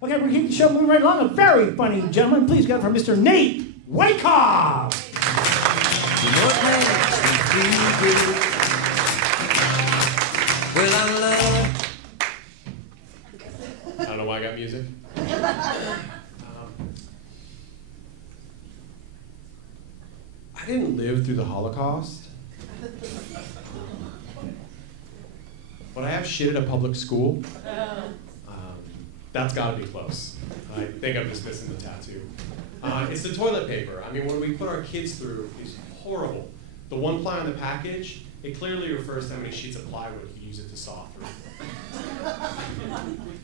Okay, we're keeping the show moving right along. A very funny gentleman. Please go for Mr. Nate Wyckoff. Well, I love. I don't know why I got music. I didn't live through the Holocaust, but I have shit at a public school. That's got to be close. I think I'm just missing the tattoo. It's the toilet paper. I mean, what we put our kids through is horrible. The one ply on the package, it clearly refers to how many sheets of plywood you use it to saw through.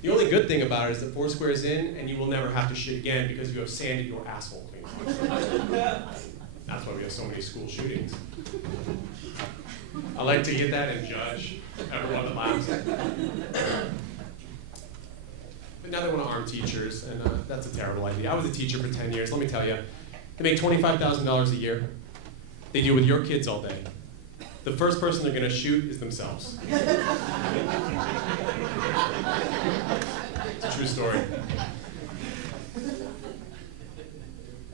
The only good thing about it is that 4 squares in, and you will never have to shit again because you have sanded your asshole clean. That's why we have so many school shootings. I like to get that and judge everyone that laughs. But now they want to arm teachers, and that's a terrible idea. I was a teacher for 10 years. Let me tell you, they make $25,000 a year. They deal with your kids all day. The first person they're going to shoot is themselves. It's a true story.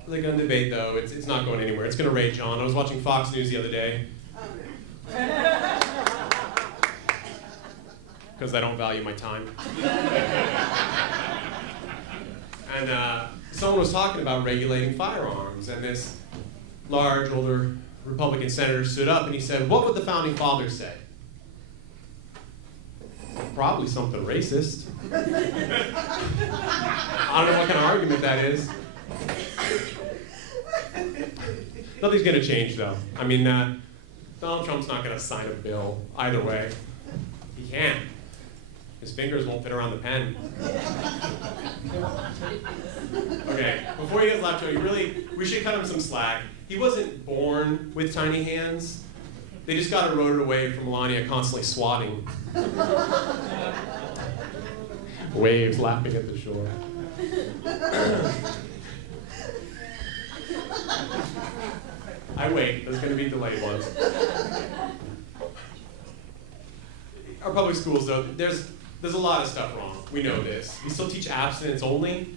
The gun debate, though, it's not going anywhere. It's going to rage on. I was watching Fox News the other day. Because I don't value my time. And someone was talking about regulating firearms, and this large, older Republican senator stood up and he said, "What would the founding fathers say?" Probably something racist. I don't know what kind of argument that is. Nothing's going to change, though. I mean, Donald Trump's not going to sign a bill either way. He can't. His fingers won't fit around the pen. Okay, before he gets left to it, we should cut him some slack. He wasn't born with tiny hands. They just got eroded away from Melania constantly swatting. Waves lapping at the shore. I wait, there's going to be delayed ones. Our public schools, though, there's a lot of stuff wrong. We know this. We still teach abstinence only.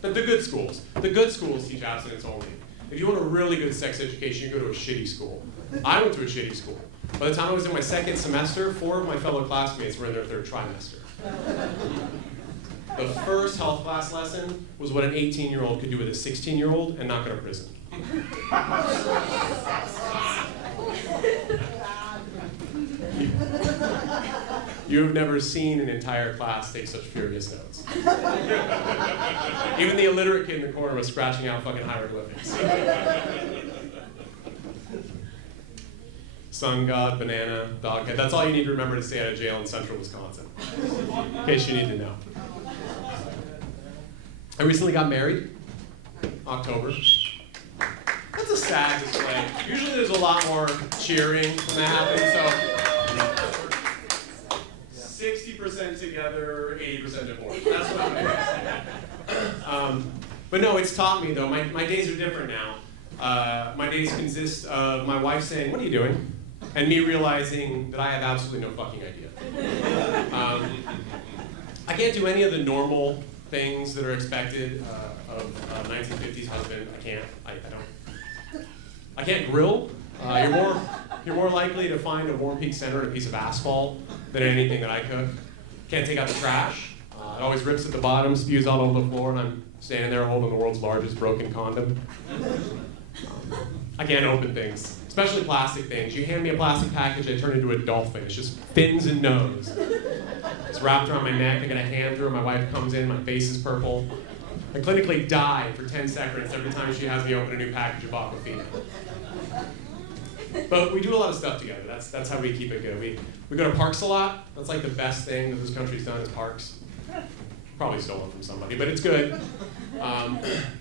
The good schools. The good schools teach abstinence only. If you want a really good sex education, you go to a shitty school. I went to a shitty school. By the time I was in my 2nd semester, 4 of my fellow classmates were in their 3rd trimester. The first health class lesson was what an 18-year-old could do with a 16-year-old and not go to prison. You've never seen an entire class take such furious notes. Even the illiterate kid in the corner was scratching out fucking hieroglyphics. Sun god, banana, dog head. That's all you need to remember to stay out of jail in central Wisconsin. In case you need to know. I recently got married. October. That's a sad display. Usually there's a lot more cheering when that happens, so 60% together, 80% divorced. That's what I'm doing. But no, it's taught me, though. My days are different now. My days consist of my wife saying, "What are you doing?" and me realizing that I have absolutely no fucking idea. I can't do any of the normal things that are expected of a 1950s husband. I can't grill. You're more likely to find a Warm Peak Center and a piece of asphalt than anything that I cook. Can't take out the trash. It always rips at the bottom, spews all over the floor, and I'm standing there holding the world's largest broken condom. I can't open things, especially plastic things. You hand me a plastic package, I turn into a dolphin. It's just fins and nose. It's wrapped around my neck. I get a hand through it. My wife comes in. My face is purple. I clinically die for 10 seconds every time she has me open a new package of Aquafina. But we do a lot of stuff together. That's how we keep it good. We go to parks a lot. That's like the best thing that this country's done is parks. Probably stolen from somebody, but it's good.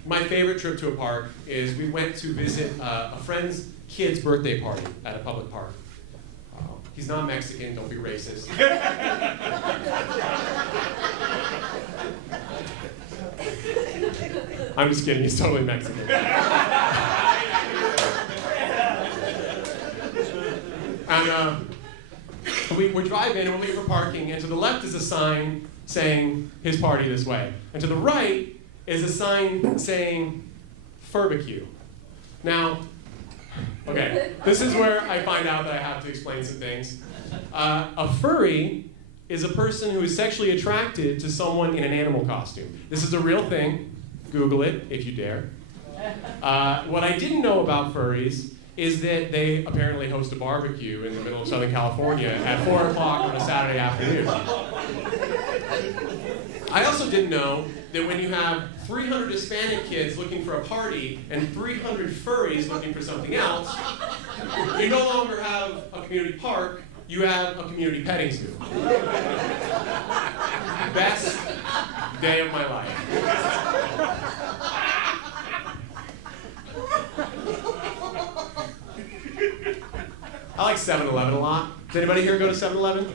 My favorite trip to a park is we went to visit a friend's kid's birthday party at a public park. He's not Mexican, don't be racist. I'm just kidding, he's totally Mexican. And we drive in and we're looking for parking, and to the left is a sign saying his party this way. And to the right is a sign saying Furbacue. Now, okay, this is where I find out that I have to explain some things. A furry is a person who is sexually attracted to someone in an animal costume. This is a real thing. Google it if you dare. What I didn't know about furries is that they apparently host a barbecue in the middle of Southern California at 4 o'clock on a Saturday afternoon. I also didn't know that when you have 300 Hispanic kids looking for a party and 300 furries looking for something else, you no longer have a community park, you have a community petting zoo. Best day of my life. I like 7-Eleven a lot. Does anybody here go to 7-Eleven?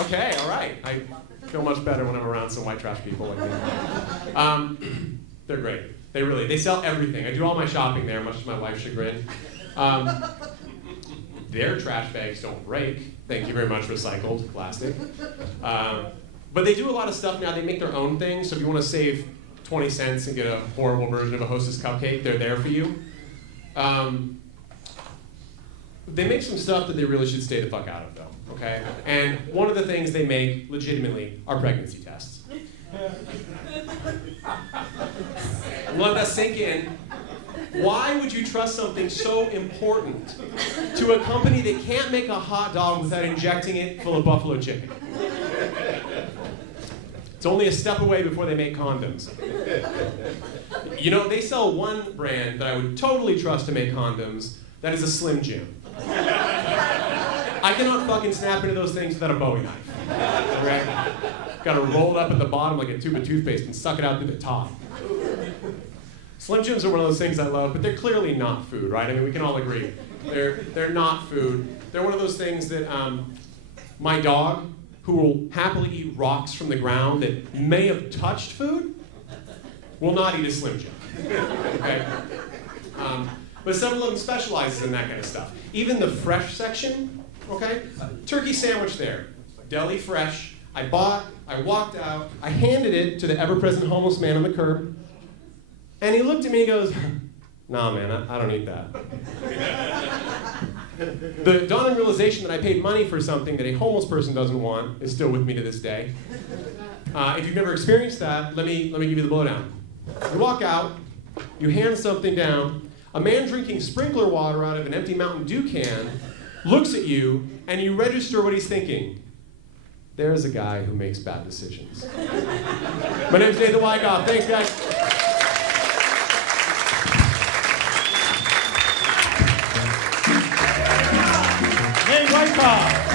Okay, all right. I feel much better when I'm around some white trash people like me. They're great. They sell everything. I do all my shopping there, much to my wife's chagrin. Their trash bags don't break. Thank you very much, recycled plastic. But they do a lot of stuff now. They make their own things. So if you want to save 20 cents and get a horrible version of a Hostess cupcake, they're there for you. They make some stuff that they really should stay the fuck out of, though, okay? And one of the things they make, legitimately, are pregnancy tests. Let that sink in. Why would you trust something so important to a company that can't make a hot dog without injecting it full of buffalo chicken? It's only a step away before they make condoms. You know, they sell one brand that I would totally trust to make condoms. That is a Slim Jim. I cannot fucking snap into those things without a Bowie knife. Right? Gotta roll it up at the bottom like a tube of toothpaste and suck it out through the top. Slim Jims are one of those things I love, but they're clearly not food, right? I mean, we can all agree. They're not food. They're one of those things that my dog, who will happily eat rocks from the ground that may have touched food, will not eat a Slim Jim. Okay? But 7-Eleven specializes in that kind of stuff. Even the fresh section, okay? Turkey sandwich there, deli fresh. I walked out, I handed it to the ever-present homeless man on the curb, and he looked at me and goes, nah, man, I don't eat that. The dawning realization that I paid money for something that a homeless person doesn't want is still with me to this day. If you've never experienced that, let me give you the blowdown. You walk out, you hand something down, a man drinking sprinkler water out of an empty Mountain Dew can looks at you, and you register what he's thinking. There's a guy who makes bad decisions. My name's Nathan Wyckoff. Thanks, guys. Nate Wyckoff.